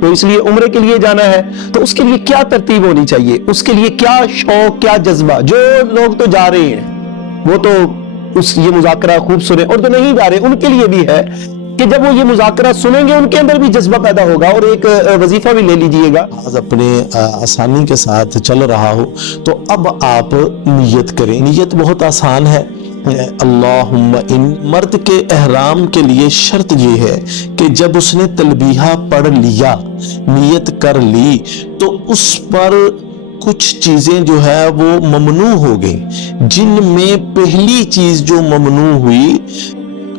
تو اس لیے عمرے کے لیے جانا ہے تو اس کے لیے کیا ترتیب ہونی چاہیے، اس کے لیے کیا شوق، کیا جذبہ. جو لوگ تو جا رہے ہیں وہ تو یہ مذاکرہ خوب سنیں، اور جو نہیں جا رہے ان کے لیے بھی ہے کہ جب وہ یہ مذاکرہ سنیں گے ان کے اندر بھی جذبہ پیدا ہوگا. اور ایک وظیفہ بھی لے لیجئے گا. آج اپنے آسانی کے ساتھ چل رہا ہو تو اب آپ نیت کریں. نیت بہت آسان ہے. اللہم ان مرد کے احرام کے لیے شرط یہ ہے کہ جب اس نے تلبیہ پڑھ لیا، نیت کر لی، تو اس پر کچھ چیزیں جو ہے وہ ممنوع ہو گئیں. جن میں پہلی چیز جو ممنوع ہوئی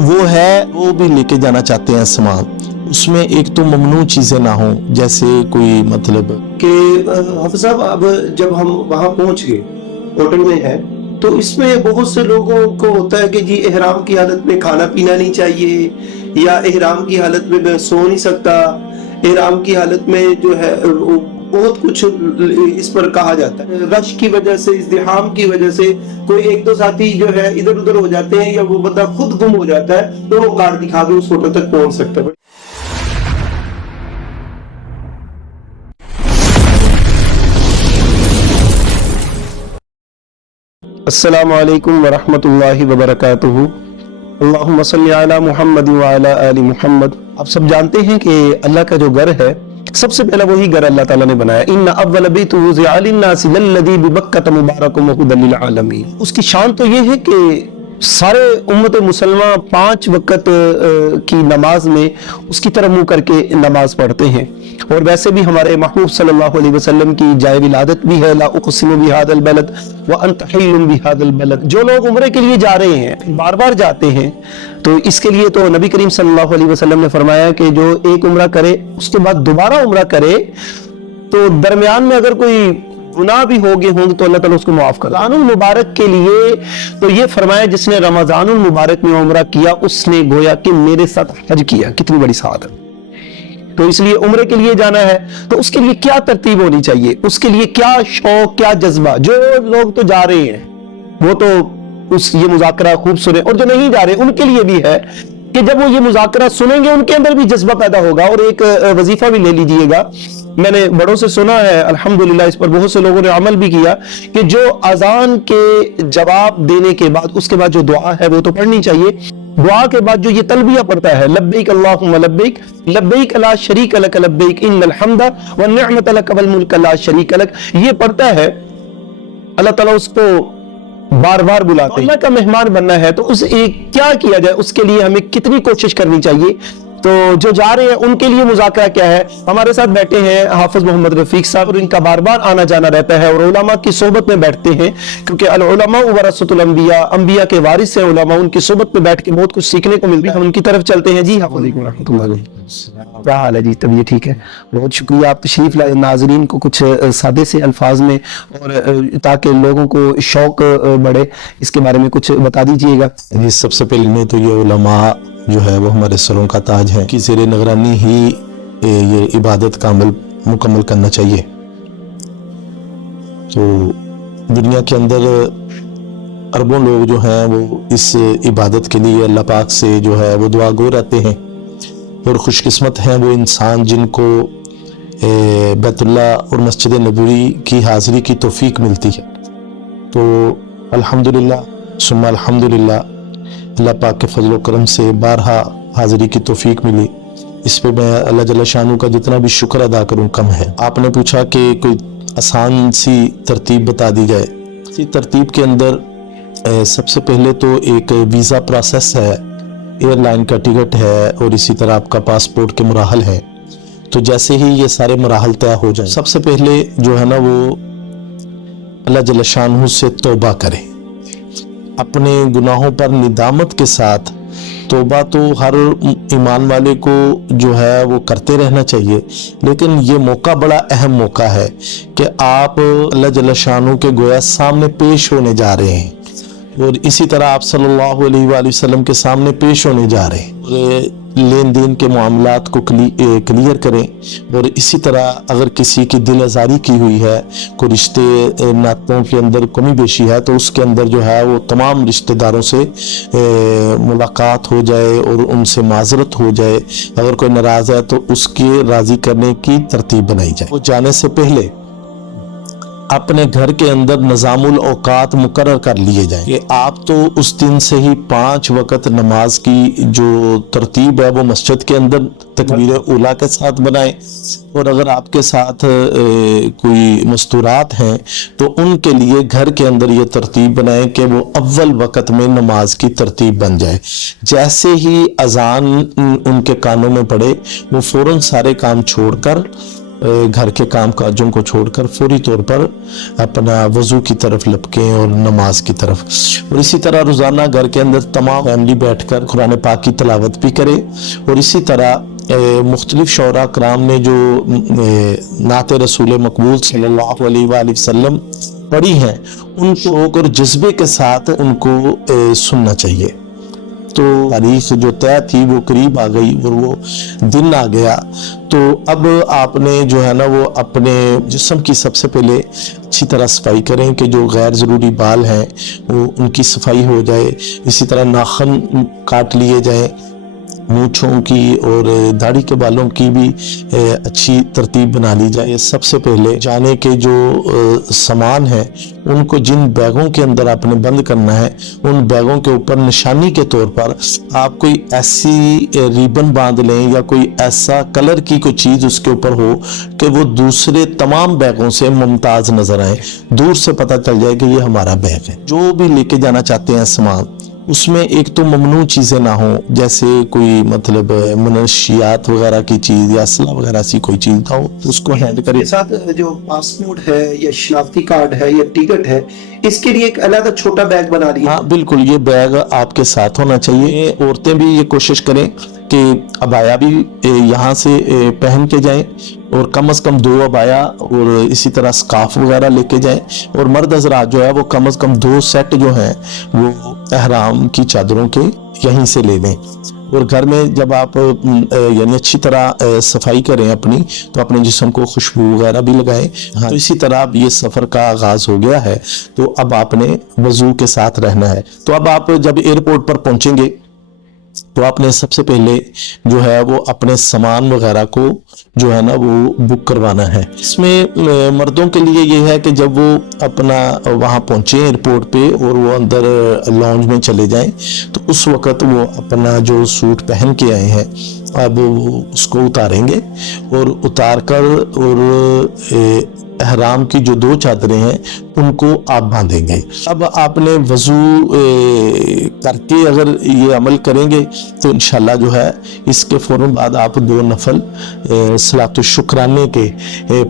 وہ ہے، وہ بھی لے کے جانا چاہتے ہیں سامان. اس میں ایک تو ممنوع چیزیں نہ ہوں، جیسے کوئی مطلب کہ حافظ صاحب اب جب ہم وہاں پہنچ گئے ہوٹل میں ہے تو اس میں بہت سے لوگوں کو ہوتا ہے کہ جی احرام کی حالت میں کھانا پینا نہیں چاہیے، یا احرام کی حالت میں سو نہیں سکتا، احرام کی حالت میں جو ہے بہت کچھ اس پر کہا جاتا ہے. رش کی وجہ سے، ازدحام کی وجہ سے کوئی ایک دو ساتھی جو ہے ادھر ادھر ہو جاتے ہیں، یا وہ بندہ خود گم ہو جاتا ہے تو وہ کارڈ دکھا کے اس ہوٹل تک پہنچ سکتا ہے. السلام علیکم ورحمۃ اللہ وبرکاتہ. اللہم صلی علی محمد وعلی آل محمد. آپ سب جانتے ہیں کہ اللہ کا جو گھر ہے سب سے پہلا وہی گھر اللہ تعالیٰ نے بنایا. ان اول بیت وضع للناس للذی ببکۃ مبارک وہدی للعالمین. اس کی شان تو یہ ہے کہ سارے امت مسلمہ 5 وقت کی نماز میں اس کی طرف منہ کر کے نماز پڑھتے ہیں. اور ویسے بھی ہمارے محبوب صلی اللہ علیہ وسلم کی جائے ولادت بھی ہے، لا اقسم بہذا البلد وانت حل بہذا البلد. جو لوگ عمرے کے لیے جا رہے ہیں، بار بار جاتے ہیں، تو اس کے لیے تو نبی کریم صلی اللہ علیہ وسلم نے فرمایا کہ جو ایک عمرہ کرے اس کے بعد دوبارہ عمرہ کرے تو درمیان میں اگر کوئی گناہ بھی ہو گئے ہوں تو اللہ تعالیٰ اس کو معاف کر. رمضان المبارک کے لیے تو یہ فرمایا جس نے رمضان المبارک میں عمرہ کیا اس نے گویا کہ میرے ساتھ حج کیا. کتنی بڑی سعادت. تو اس لیے عمرے کے لیے جانا ہے تو اس کے لیے کیا ترتیب ہونی چاہیے، اس کے لیے کیا شوق، کیا جذبہ. جو لوگ تو جا رہے ہیں وہ تو یہ مذاکرہ خوب سنیں، اور جو نہیں جا رہے ان کے لیے بھی ہے کہ جب وہ یہ مذاکرہ سنیں گے ان کے اندر بھی جذبہ پیدا ہوگا. اور ایک وظیفہ بھی لے لیجئے گا. میں نے بڑوں سے سنا ہے، الحمدللہ اس پر بہت سے لوگوں نے عمل بھی کیا، کہ جو اذان کے جواب دینے کے بعد اس کے بعد جو دعا ہے وہ تو پڑھنی چاہیے. دعا کے بعد جو یہ تلبیہ پڑھتا ہے، لبیک اللہم لبیک لبیک لا شریک لک لبیک ان الحمد والنعمت لک والملک لا شریک لک، یہ پڑھتا ہے اللہ تعالیٰ اس کو بار بار بلاتے ہیں. اللہ کا مہمان بننا ہے تو کیا کیا جائے، اس کے لیے ہمیں کتنی کوشش کرنی چاہیے. تو جو جا رہے ہیں ان کے لیے مذاکرہ کیا ہے. ہمارے ساتھ بیٹھے ہیں حافظ محمد رفیق صاحب، اور ان کا بار بار آنا جانا رہتا ہے اور علماء کی صحبت میں بیٹھتے ہیں، کیونکہ العلماء ورثۃ الانبیاء، انبیاء کے وارث ہیں علماء. ان کی صحبت میں بیٹھ کے بہت کچھ سیکھنے کو ملتا ہے. ہم ان کی طرف چلتے ہیں. جی حافظ علیکم ورحمۃ اللہ علیہ. کیا حال ہے جی؟ طبیعت ٹھیک ہے؟ بہت شکریہ. آپ تشریف لائے. ناظرین کو کچھ سادے سے الفاظ میں، اور تاکہ لوگوں کو شوق بڑھے، اس کے بارے میں کچھ بتا دیجئے گا. سب سے پہلے تو یہ علماء جو ہے وہ ہمارے سروں کا تاج ہے، کہ زیر نگرانی ہی یہ عبادت کا عمل مکمل کرنا چاہیے. تو دنیا کے اندر اربوں لوگ جو ہیں وہ اس عبادت کے لیے اللہ پاک سے جو ہے وہ دعا گو رہتے ہیں، اور خوش قسمت ہیں وہ انسان جن کو بیت اللہ اور مسجد نبوی کی حاضری کی توفیق ملتی ہے. تو الحمدللہ ثم الحمدللہ، اللہ پاک کے فضل و کرم سے بارہا حاضری کی توفیق ملی. اس پہ میں اللہ جل شانہ کا جتنا بھی شکر ادا کروں کم ہے. آپ نے پوچھا کہ کوئی آسان سی ترتیب بتا دی جائے. اسی ترتیب کے اندر سب سے پہلے تو ایک ویزا پروسیس ہے، ایئر لائن کا ٹکٹ ہے، اور اسی طرح آپ کا پاسپورٹ کے مراحل ہے. تو جیسے ہی یہ سارے مراحل طے ہو جائیں، سب سے پہلے جو ہے نا وہ اللہ جل شانہ سے توبہ کرے. اپنے گناہوں پر ندامت کے ساتھ توبہ تو ہر ایمان والے کو جو ہے وہ کرتے رہنا چاہیے، لیکن یہ موقع بڑا اہم موقع ہے کہ آپ اللہ جل شانہ کے گویا سامنے پیش ہونے جا رہے ہیں، اور اسی طرح آپ صلی اللہ علیہ وآلہ وسلم کے سامنے پیش ہونے جا رہے ہیں. لین دین کے معاملات کو کلیئر کریں، اور اسی طرح اگر کسی کی دل آزاری کی ہوئی ہے، کوئی رشتے ناتوں کے اندر کمی بیشی ہے، تو اس کے اندر جو ہے وہ تمام رشتہ داروں سے ملاقات ہو جائے اور ان سے معذرت ہو جائے. اگر کوئی ناراض ہے تو اس کے راضی کرنے کی ترتیب بنائی جائے. وہ جانے سے پہلے اپنے گھر کے اندر نظام الاوقات مقرر کر لیے جائیں کہ آپ تو اس دن سے ہی 5 وقت نماز کی جو ترتیب ہے وہ مسجد کے اندر تکبیر اولیٰ کے ساتھ بنائیں، اور اگر آپ کے ساتھ کوئی مستورات ہیں تو ان کے لیے گھر کے اندر یہ ترتیب بنائیں کہ وہ اول وقت میں نماز کی ترتیب بن جائے. جیسے ہی اذان ان کے کانوں میں پڑے وہ فوراً سارے کام چھوڑ کر، گھر کے کام کاجوں کو چھوڑ کر فوری طور پر اپنا وضو کی طرف لپکیں اور نماز کی طرف. اور اسی طرح روزانہ گھر کے اندر تمام فیملی بیٹھ کر قرآن پاک کی تلاوت بھی کرے. اور اسی طرح مختلف شعراء کرام نے جو نعت رسول مقبول صلی اللہ علیہ وآلہ وسلم پڑھی ہیں ان کو اور جذبے کے ساتھ ان کو سننا چاہیے. تو تاریخ جو طے تھی وہ قریب آ گئی اور وہ دن آ گیا. تو اب آپ نے جو ہے نا وہ اپنے جسم کی سب سے پہلے اچھی طرح صفائی کریں کہ جو غیر ضروری بال ہیں وہ ان کی صفائی ہو جائے. اسی طرح ناخن کاٹ لیے جائیں، مونچھوں کی اور داڑھی کے بالوں کی بھی اچھی ترتیب بنا لی جائے. سب سے پہلے جانے کے جو سامان ہیں ان کو جن بیگوں کے اندر آپ نے بند کرنا ہے ان بیگوں کے اوپر نشانی کے طور پر آپ کوئی ایسی ریبن باندھ لیں یا کوئی ایسا کلر کی کوئی چیز اس کے اوپر ہو کہ وہ دوسرے تمام بیگوں سے ممتاز نظر آئے، دور سے پتہ چل جائے کہ یہ ہمارا بیگ ہے. جو بھی لے کے جانا چاہتے ہیں سامان اس میں ایک تو ممنوع چیزیں نہ ہوں، جیسے کوئی مطلب منشیات وغیرہ کی چیز یا اسلحہ وغیرہ سی کوئی چیز نہ ہو، اس کو ہینڈ کرے. ساتھ جو پاسپورٹ ہے یا شناختی کارڈ ہے یا ٹکٹ ہے اس کے لیے ایک علیحدہ چھوٹا بیگ بنا لیا. ہاں بالکل، یہ بیگ آپ کے ساتھ ہونا چاہیے. عورتیں بھی یہ کوشش کریں کہ عبایا بھی یہاں سے پہن کے جائیں، اور کم از کم 2 عبایا اور اسی طرح سکارف وغیرہ لے کے جائیں. اور مرد حضرات جو ہے وہ کم از کم 2 سیٹ جو ہیں وہ احرام کی چادروں کے یہیں سے لے لیں. اور گھر میں جب آپ یعنی اچھی طرح صفائی کریں اپنی، تو اپنے جسم کو خوشبو وغیرہ بھی لگائیں. تو اسی طرح اب یہ سفر کا آغاز ہو گیا ہے تو اب آپ نے وضو کے ساتھ رہنا ہے. تو اب آپ جب ایئرپورٹ پر پہنچیں گے تو آپ نے سب سے پہلے جو ہے وہ اپنے سامان وغیرہ کو جو ہے نا وہ بک کروانا ہے. اس میں مردوں کے لیے یہ ہے کہ جب وہ اپنا وہاں پہنچیں ایئرپورٹ پہ اور وہ اندر لاؤنج میں چلے جائیں تو اس وقت وہ اپنا جو سوٹ پہن کے آئے ہیں اب وہ اس کو اتاریں گے، اور اتار کر اور احرام کی جو 2 چادریں ہیں ان کو آپ باندھیں گے. اب آپ نے وضو کر کے اگر یہ عمل کریں گے تو انشاءاللہ جو ہے اس کے فوراً بعد آپ 2 نفل صلاۃ الشکرانے کے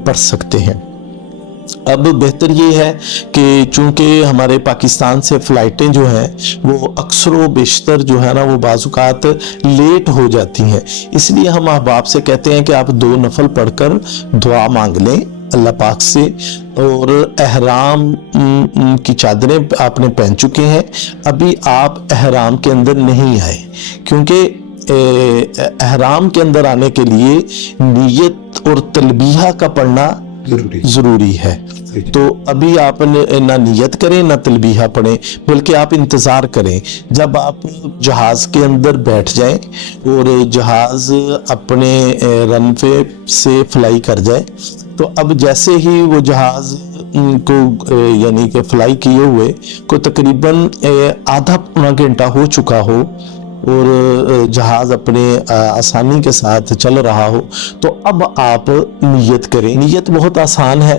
پڑھ سکتے ہیں. اب بہتر یہ ہے کہ چونکہ ہمارے پاکستان سے فلائٹیں جو ہیں وہ اکثر و بیشتر جو ہے نا وہ بعض اوقات لیٹ ہو جاتی ہیں، اس لیے ہم احباب سے کہتے ہیں کہ آپ 2 نفل پڑھ کر دعا مانگ لیں اللہ پاک سے. اور احرام کی چادریں آپ نے پہن چکے ہیں، ابھی آپ احرام کے اندر نہیں آئے، کیونکہ احرام کے اندر آنے کے لیے نیت اور تلبیہ کا پڑھنا ضروری ہے. تو ابھی آپ نہ نیت کریں نہ تلبیہ پڑھیں، بلکہ آپ انتظار کریں جب آپ جہاز کے اندر بیٹھ جائیں اور جہاز اپنے رن وے سے فلائی کر جائے. تو اب جیسے ہی وہ جہاز کو یعنی کہ فلائی کیے ہوئے کو تقریباً آدھا پونا گھنٹہ ہو چکا ہو اور جہاز اپنے آسانی کے ساتھ چل رہا ہو تو اب آپ نیت کریں. نیت بہت آسان ہے،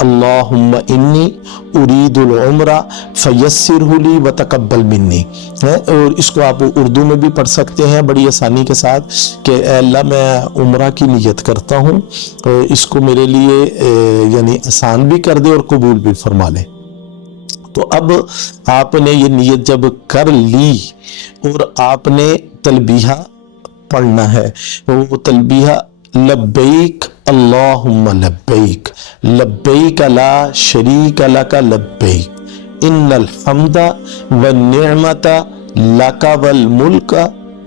اللہم انی ارید العمرہ فیسرہ لی وتقبل منی، اور اس کو آپ اردو میں بھی پڑھ سکتے ہیں بڑی آسانی کے ساتھ کہ اے اللہ میں عمرہ کی نیت کرتا ہوں، اس کو میرے لیے یعنی آسان بھی کر دے اور قبول بھی فرما لے. تو اب آپ نے یہ نیت جب کر لی اور آپ نے تلبیہ پڑھنا ہے، وہ تلبیہ لبیک اللہم لبیک لبیک لا شریک لک لبیک ان الحمد والنعمت لک والملک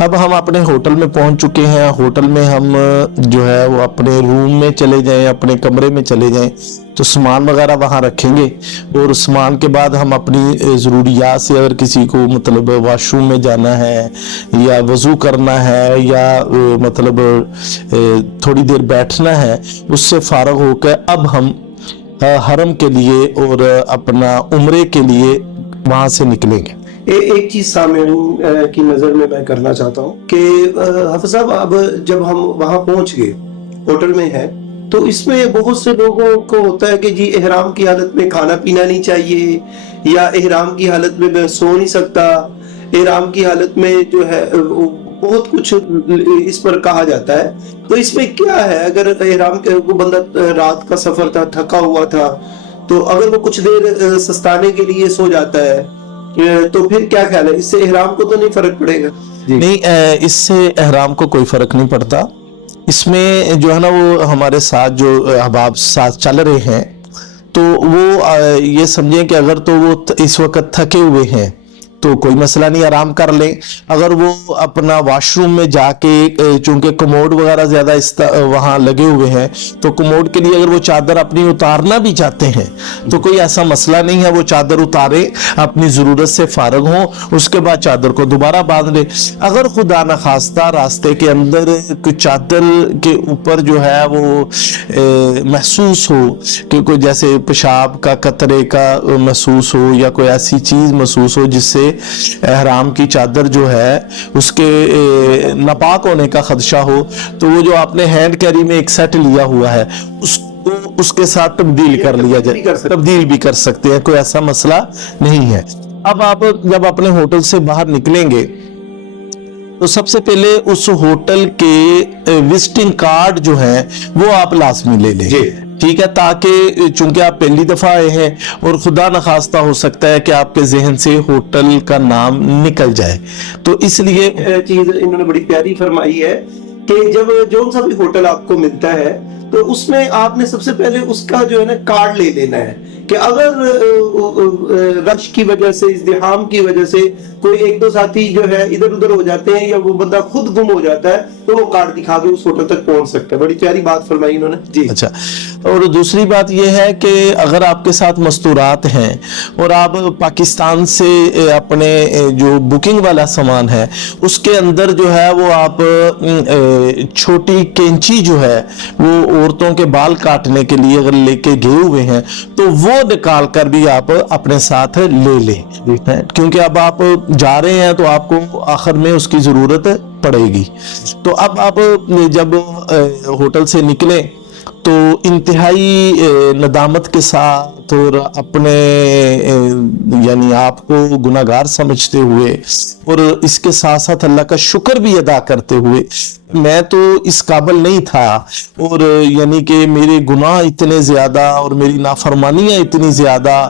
اب ہم اپنے ہوٹل میں پہنچ چکے ہیں. ہوٹل میں ہم جو ہے وہ اپنے روم میں چلے جائیں, اپنے کمرے میں چلے جائیں تو سامان وغیرہ وہاں رکھیں گے, اور سامان کے بعد ہم اپنی ضروریات سے, اگر کسی کو مطلب واش روم میں جانا ہے یا وضو کرنا ہے یا مطلب تھوڑی دیر بیٹھنا ہے, اس سے فارغ ہو کے اب ہم حرم کے لیے اور اپنا عمرے کے لیے وہاں سے نکلیں گے. ایک چیز سامعین کی نظر میں کرنا چاہتا ہوں کہ حافظ صاحب, اب جب ہم وہاں پہنچ گئے, ہوٹل میں ہیں, تو اس میں بہت سے لوگوں کو ہوتا ہے کہ جی احرام کی حالت میں کھانا پینا نہیں چاہیے, یا احرام کی حالت میں سو نہیں سکتا, احرام کی حالت میں جو ہے بہت کچھ اس پر کہا جاتا ہے. تو اس میں کیا ہے, اگر احرام وہ بندہ رات کا سفر تھا, تھکا ہوا تھا, تو اگر وہ کچھ دیر سستانے کے لیے سو جاتا ہے تو پھر کیا خیال ہے, اس سے احرام کو تو نہیں فرق پڑے گا؟ نہیں, اس سے احرام کو کوئی فرق نہیں پڑتا. اس میں جو ہے نا وہ ہمارے ساتھ جو احباب ساتھ چل رہے ہیں تو وہ یہ سمجھیں کہ اگر تو وہ اس وقت تھکے ہوئے ہیں تو کوئی مسئلہ نہیں, آرام کر لیں. اگر وہ اپنا واش روم میں جا کے, چونکہ کموڈ وغیرہ زیادہ وہاں لگے ہوئے ہیں, تو کموڈ کے لیے اگر وہ چادر اپنی اتارنا بھی چاہتے ہیں تو کوئی ایسا مسئلہ نہیں ہے, وہ چادر اتارے, اپنی ضرورت سے فارغ ہوں, اس کے بعد چادر کو دوبارہ باندھ لے. اگر خدا نخواستہ راستے کے اندر کوئی چادر کے اوپر جو ہے وہ محسوس ہو کہ کوئی جیسے پیشاب کا قطرے کا محسوس ہو یا کوئی ایسی چیز محسوس ہو جس سے احرام کی چادر جو ہے اس کے ناپاک ہونے کا خدشہ ہو, تو وہ جو آپ نے ہینڈ کیری میں ایک سیٹ لیا ہوا ہے اس کے ساتھ تبدیل کر لیا جائے, تبدیل بھی کر سکتے ہیں, کوئی ایسا مسئلہ نہیں ہے. اب آپ جب اپنے ہوٹل سے باہر نکلیں گے تو سب سے پہلے اس ہوٹل کے وزٹنگ کارڈ جو ہیں وہ آپ لازمی لے لیں, ٹھیک ہے, تاکہ چونکہ آپ پہلی دفعہ آئے ہیں اور خدا نخواستہ ہو سکتا ہے کہ آپ کے ذہن سے ہوٹل کا نام نکل جائے, تو اس لیے چیز انہوں نے بڑی پیاری فرمائی ہے کہ جب جون سا بھی ہوٹل آپ کو ملتا ہے تو اس میں آپ نے سب سے پہلے اس کا جو ہے نا کارڈ لے لینا ہے کہ اگر رش کی وجہ سے, ازدحام کی وجہ سے کوئی ایک دو ساتھی جو ہے ادھر ادھر ہو جاتے ہیں یا وہ بندہ خود گم ہو جاتا ہے تو وہ کارڈ دکھا کے اس ہوٹل تک پہنچ سکتا ہے. بڑی پیاری بات فرمائی انہوں نے. جی اچھا, اور دوسری بات یہ ہے کہ اگر آپ کے ساتھ مستورات ہیں اور آپ پاکستان سے اپنے جو بکنگ والا سامان ہے اس کے اندر جو ہے وہ آپ چھوٹی کینچی جو ہے وہ عورتوں کے بال کاٹنے کے لیے اگر لے کے گئے ہوئے ہیں تو وہ نکال کر بھی آپ اپنے ساتھ لے لیں, کیونکہ اب آپ جا رہے ہیں تو آپ کو آخر میں اس کی ضرورت پڑے گی. تو اب آپ جب ہوٹل سے نکلیں تو انتہائی ندامت کے ساتھ اور اپنے یعنی آپ کو گناہگار سمجھتے ہوئے اور اس کے ساتھ ساتھ اللہ کا شکر بھی ادا کرتے ہوئے, میں تو اس قابل نہیں تھا اور یعنی کہ میرے گناہ اتنے زیادہ اور میری نافرمانیاں اتنی زیادہ,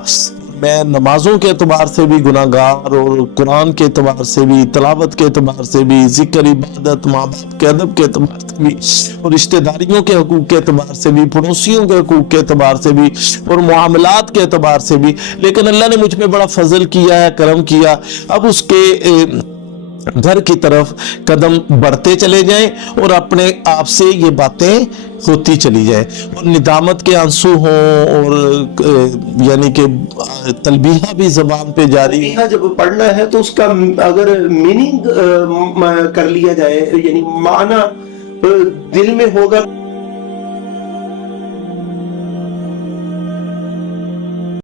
میں نمازوں کے اعتبار سے بھی گناہگار اور قرآن کے اعتبار سے بھی, تلاوت کے اعتبار سے بھی, ذکر عبادت, ماں باپ کے ادب کے اعتبار سے بھی, اور رشتہ داریوں کے حقوق کے اعتبار سے بھی, پڑوسیوں کے حقوق کے اعتبار سے بھی, اور معاملات کے اعتبار سے بھی, لیکن اللہ نے مجھ پہ بڑا فضل کیا ہے, کرم کیا. اب اس کے گھر کی طرف قدم بڑھتے چلے جائیں اور اپنے آپ سے یہ باتیں ہوتی چلی جائیں, اور ندامت کے آنسو ہوں اور یعنی کہ تلبیہ بھی زبان پہ جاری. جب پڑھنا ہے تو اس کا اگر میننگ کر لیا جائے, یعنی معنی دل میں ہوگا